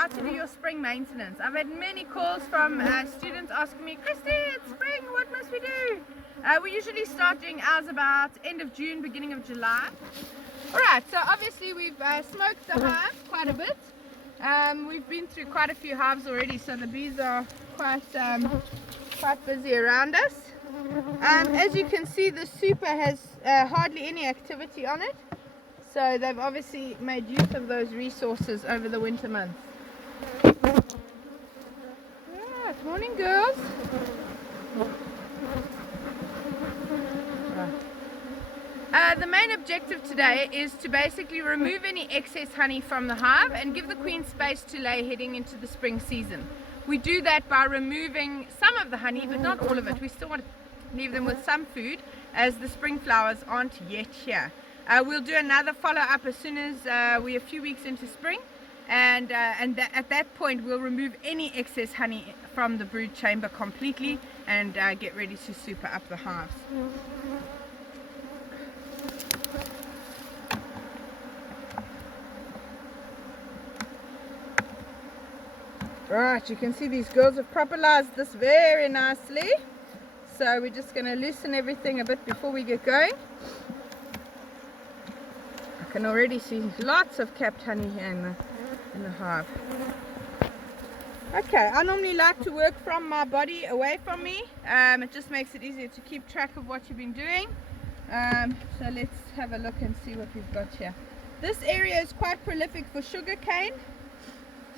how to do your spring maintenance. I've had many calls from students asking me, Christy, it's spring, what must we do? We usually start doing ours about end of June, beginning of July. Alright, so obviously we've smoked the hive quite a bit. We've been through quite a few hives already, so the bees are quite busy around us. As you can see, the super has hardly any activity on it, so they've obviously made use of those resources over the winter months. Right, morning girls. The main objective today is to basically remove any excess honey from the hive and give the queen space to lay heading into the spring season. We do that by removing some of the honey, but not all of it. We still want to leave them with some food, as the spring flowers aren't yet here. We'll do another follow-up as soon as we're a few weeks into spring, and at that point we'll remove any excess honey from the brood chamber completely and get ready to super up the hives. Right, you can see these girls have properlized this very nicely. So we're just going to loosen everything a bit before we get going. I can already see lots of capped honey here in the hive. Okay, I normally like to work from my body away from me. It just makes it easier to keep track of what you've been doing. So let's have a look and see what we've got here. This area is quite prolific for sugar cane.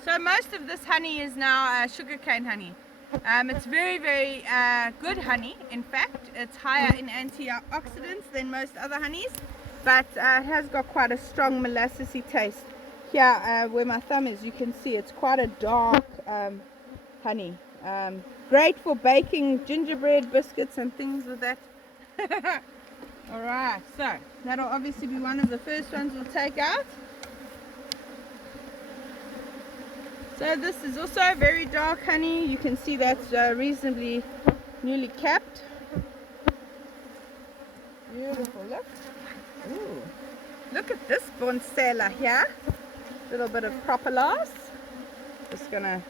So most of this honey is now sugarcane honey. It's very, very good honey. In fact, it's higher in antioxidants than most other honeys, but it has got quite a strong molassesy taste. Here, where my thumb is, you can see it's quite a dark honey. Great for baking gingerbread, biscuits, and things with that. Alright, so that'll obviously be one of the first ones we'll take out. So this is also very dark honey. You can see that's reasonably newly capped. Beautiful, look. Ooh. Look at this bonsella here. Little bit of propolis. Just gonna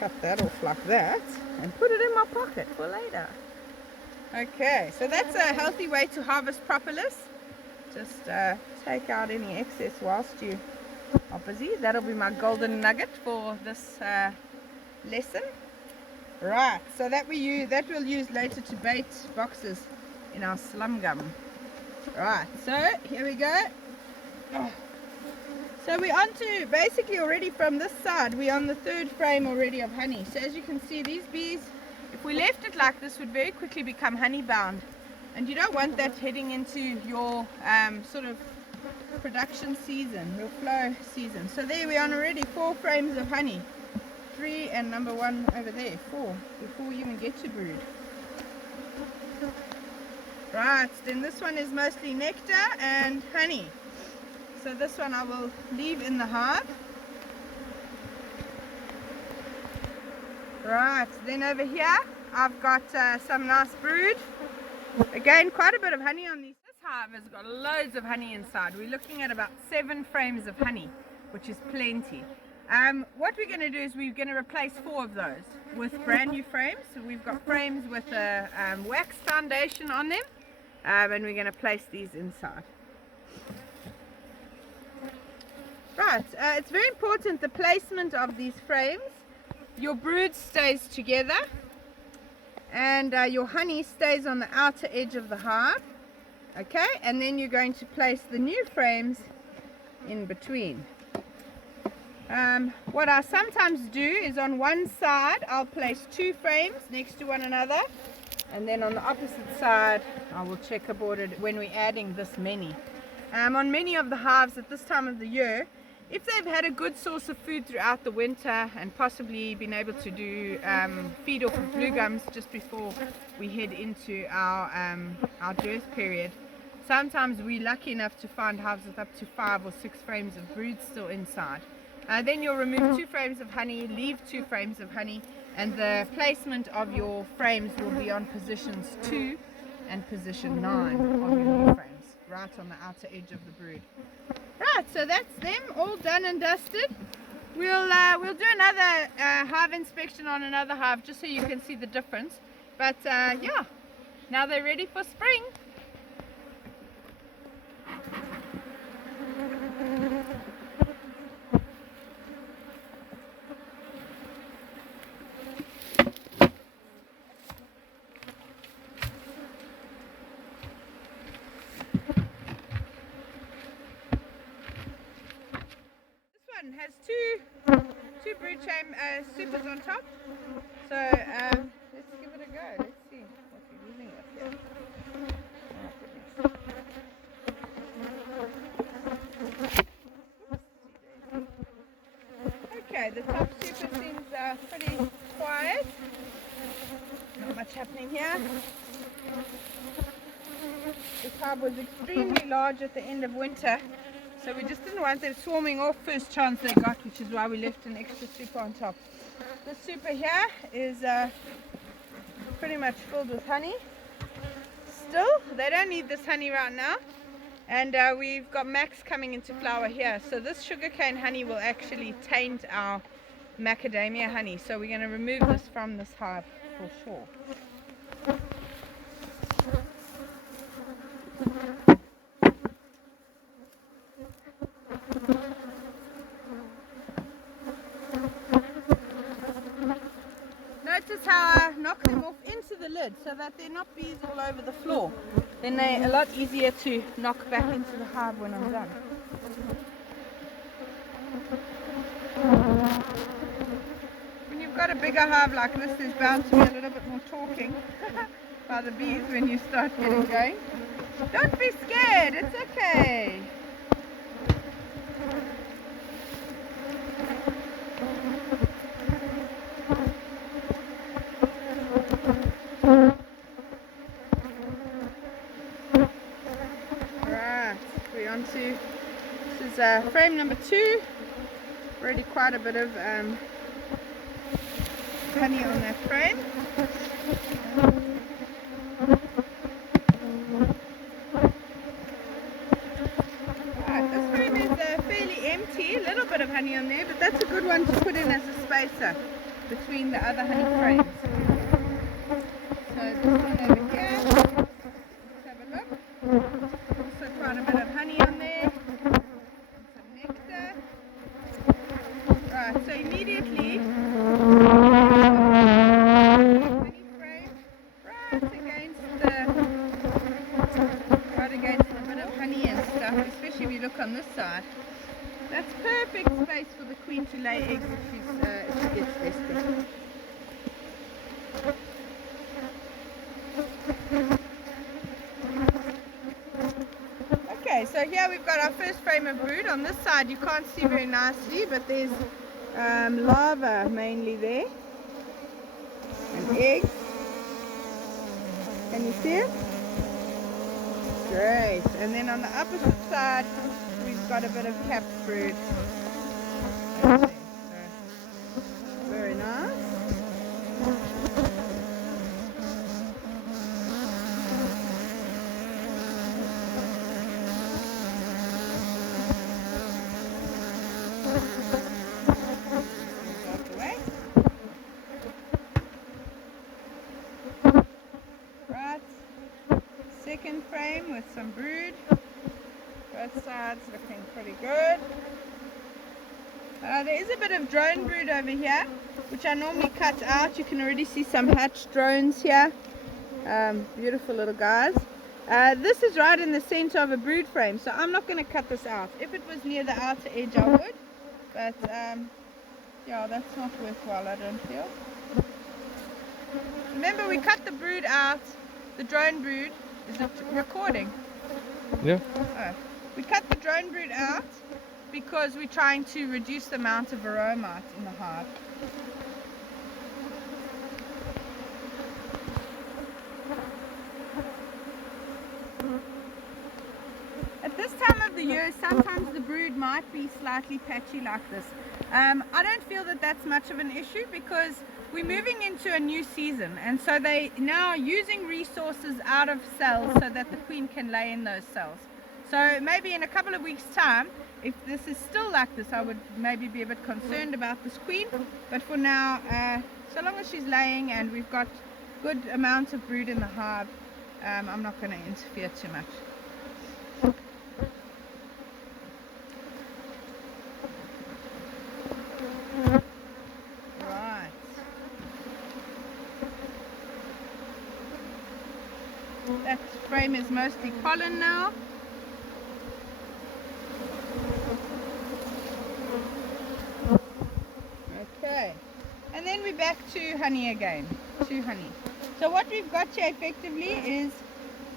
cut that off like that and put it in my pocket for later. Okay, so that's a healthy way to harvest propolis. Just take out any excess whilst you are busy. That'll be my golden nugget for this lesson. Right, so that we'll use later to bait boxes in our slum gum. Right, so here we go. So we're on to, basically already from this side, we're on the third frame already of honey. So as you can see, these bees, if we left it like this, would very quickly become honey bound. And you don't want that heading into your sort of production season, your flow season. So there we are already 4 frames of honey. 3 and number 1 over there, 4, before we even get to brood. Right, then this one is mostly nectar and honey. So this one I will leave in the hive. Right, then over here I've got some nice brood. Again, quite a bit of honey on these. This hive has got loads of honey inside. We're looking at about 7 frames of honey, which is plenty. What we're going to do is we're going to replace 4 of those with brand new frames. So we've got frames with a wax foundation on them, and we're going to place these inside. Right, it's very important, the placement of these frames. Your brood stays together and your honey stays on the outer edge of the hive. Okay, and then you're going to place the new frames in between. What I sometimes do is on one side I'll place 2 frames next to one another, and then on the opposite side I will checkerboard it when we're adding this many. On many of the hives at this time of the year, if they've had a good source of food throughout the winter and possibly been able to do feed off of blue gums just before we head into our dearth period, sometimes we're lucky enough to find hives with up to 5 or 6 frames of brood still inside. Then you'll remove 2 frames of honey, leave 2 frames of honey, and the placement of your frames will be on positions 2 and position 9 of your new frames, right on the outer edge of the brood. Right, so that's them all done and dusted. We'll do another hive inspection on another hive just so you can see the difference. But yeah, now they're ready for spring. Has two brood chamber supers on top, so let's give it a go. Let's see what we're using it here. Okay, the top super seems pretty quiet, not much happening here. This hive was extremely large at the end of winter, so we just didn't want them swarming off first chance they got, which is why we left an extra super on top. This super here is pretty much filled with honey. Still, they don't need this honey right now. And we've got Max coming into flower here. So this sugarcane honey will actually taint our macadamia honey. So we're going to remove this from this hive for sure. Notice how I knock them off into the lid so that they're not bees all over the floor. Then they're a lot easier to knock back into the hive when I'm done. When you've got a bigger hive like this, there's bound to be a little bit more talking by the bees when you start getting going. Don't be scared, it's okay. This is frame number 2. Already quite a bit of honey on that frame. Right, this frame is fairly empty, a little bit of honey on there, but that's a good one to put in as a spacer between the other honey frames. So this one over here, let's have a look. Also quite a bit of honey on there. So immediately, honey frame right against the bit of honey and stuff, especially if you look on this side. That's perfect space for the queen to lay eggs if she gets desperate. Okay, so here we've got our first frame of brood. On this side you can't see very nicely, but there's larvae mainly there, and eggs. Can you see it? Great. And then on the opposite side we've got a bit of capped brood. Okay, so very nice. Second frame with some brood. Both sides looking pretty good. There is a bit of drone brood over here, which I normally cut out. You can already see some hatched drones here. Beautiful little guys. This is right in the center of a brood frame, so I'm not going to cut this out. If it was near the outer edge, I would. But yeah, that's not worthwhile, I don't feel. Remember, we cut the brood out, the drone brood. Is it recording? Yeah. Oh. We cut the drone brood out because we're trying to reduce the amount of varroa in the hive. At this time of the year, sometimes the brood might be slightly patchy like this. I don't feel that that's much of an issue because we're moving into a new season, and so they now are using resources out of cells so that the queen can lay in those cells. So maybe in a couple of weeks' time, if this is still like this, I would maybe be a bit concerned about this queen, but for now, so long as she's laying and we've got good amounts of brood in the hive, I'm not going to interfere too much. Right. That frame is mostly pollen now. Okay, and then we're back to honey again, to honey. So what we've got here effectively is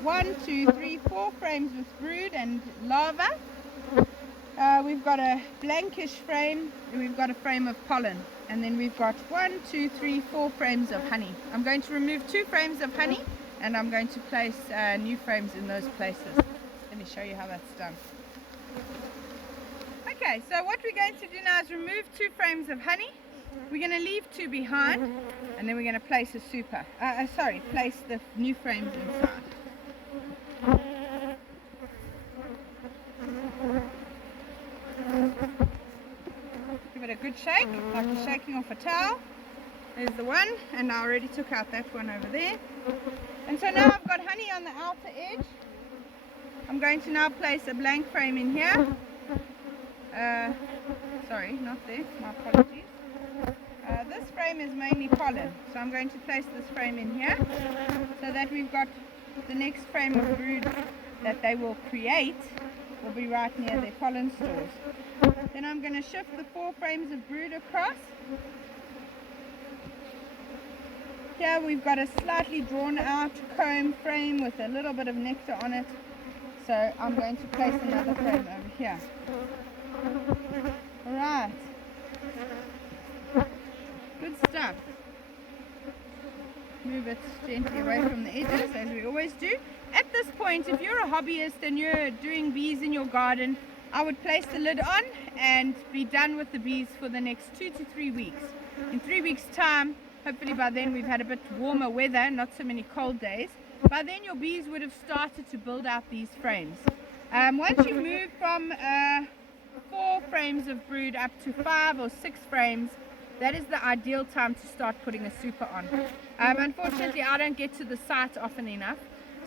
1, 2, 3, 4 frames with brood and larva. We've got a blankish frame, we've got a frame of pollen, and then we've got 1, 2, 3, 4 frames of honey. I'm going to remove 2 frames of honey, and I'm going to place new frames in those places. Let me show you how that's done. Okay, so what we're going to do now is remove 2 frames of honey. We're going to leave 2 behind, and then we're going to place a super. Place the new frames inside. Give it a good shake, like you're shaking off a towel. There's the one, and I already took out that one over there. And so now I've got honey on the outer edge. I'm going to now place a blank frame in here. Sorry, not there, my apologies. This frame is mainly pollen, so I'm going to place this frame in here so that we've got the next frame of brood that they will create will be right near their pollen stores. Then I'm going to shift the 4 frames of brood across. Here we've got a slightly drawn out comb frame with a little bit of nectar on it, so I'm going to place another frame over here. Alright, good stuff. Move it gently away from the edges as we always do. At this point, if you're a hobbyist and you're doing bees in your garden, I would place the lid on and be done with the bees for the next 2 to 3 weeks. In 3 weeks time, hopefully by then we've had a bit warmer weather, not so many cold days. By then your bees would have started to build out these frames. Once you move from 4 frames of brood up to 5 or 6 frames, that is the ideal time to start putting a super on. Unfortunately, I don't get to the site often enough,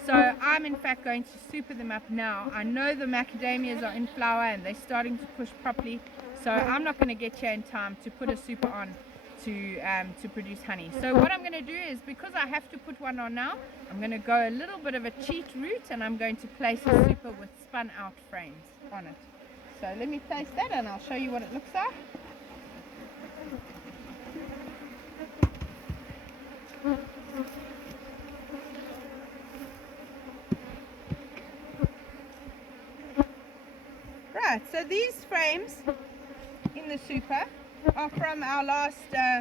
so I'm in fact going to super them up now. I know the macadamias are in flower and they're starting to push properly, so I'm not going to get here in time to put a super on to produce honey. So what I'm going to do is, because I have to put one on now, I'm going to go a little bit of a cheat route and I'm going to place a super with spun out frames on it. So let me place that and I'll show you what it looks like. Right, so these frames in the super are from our last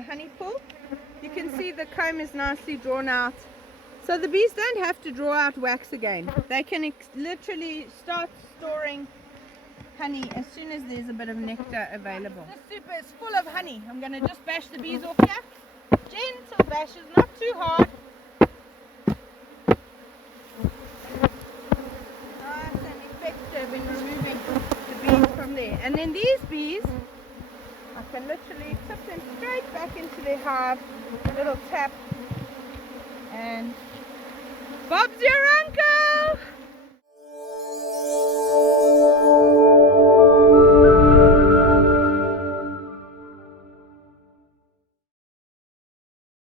honey pool. You can see the comb is nicely drawn out. So the bees don't have to draw out wax again. They can literally start storing honey as soon as there's a bit of nectar available. This super is full of honey. I'm going to just bash the bees off here. Gentle bashes, not too hard. Nice and effective in removing the bees from there. And then these bees, I can literally tip them straight back into their hive, a little tap, and Bob's your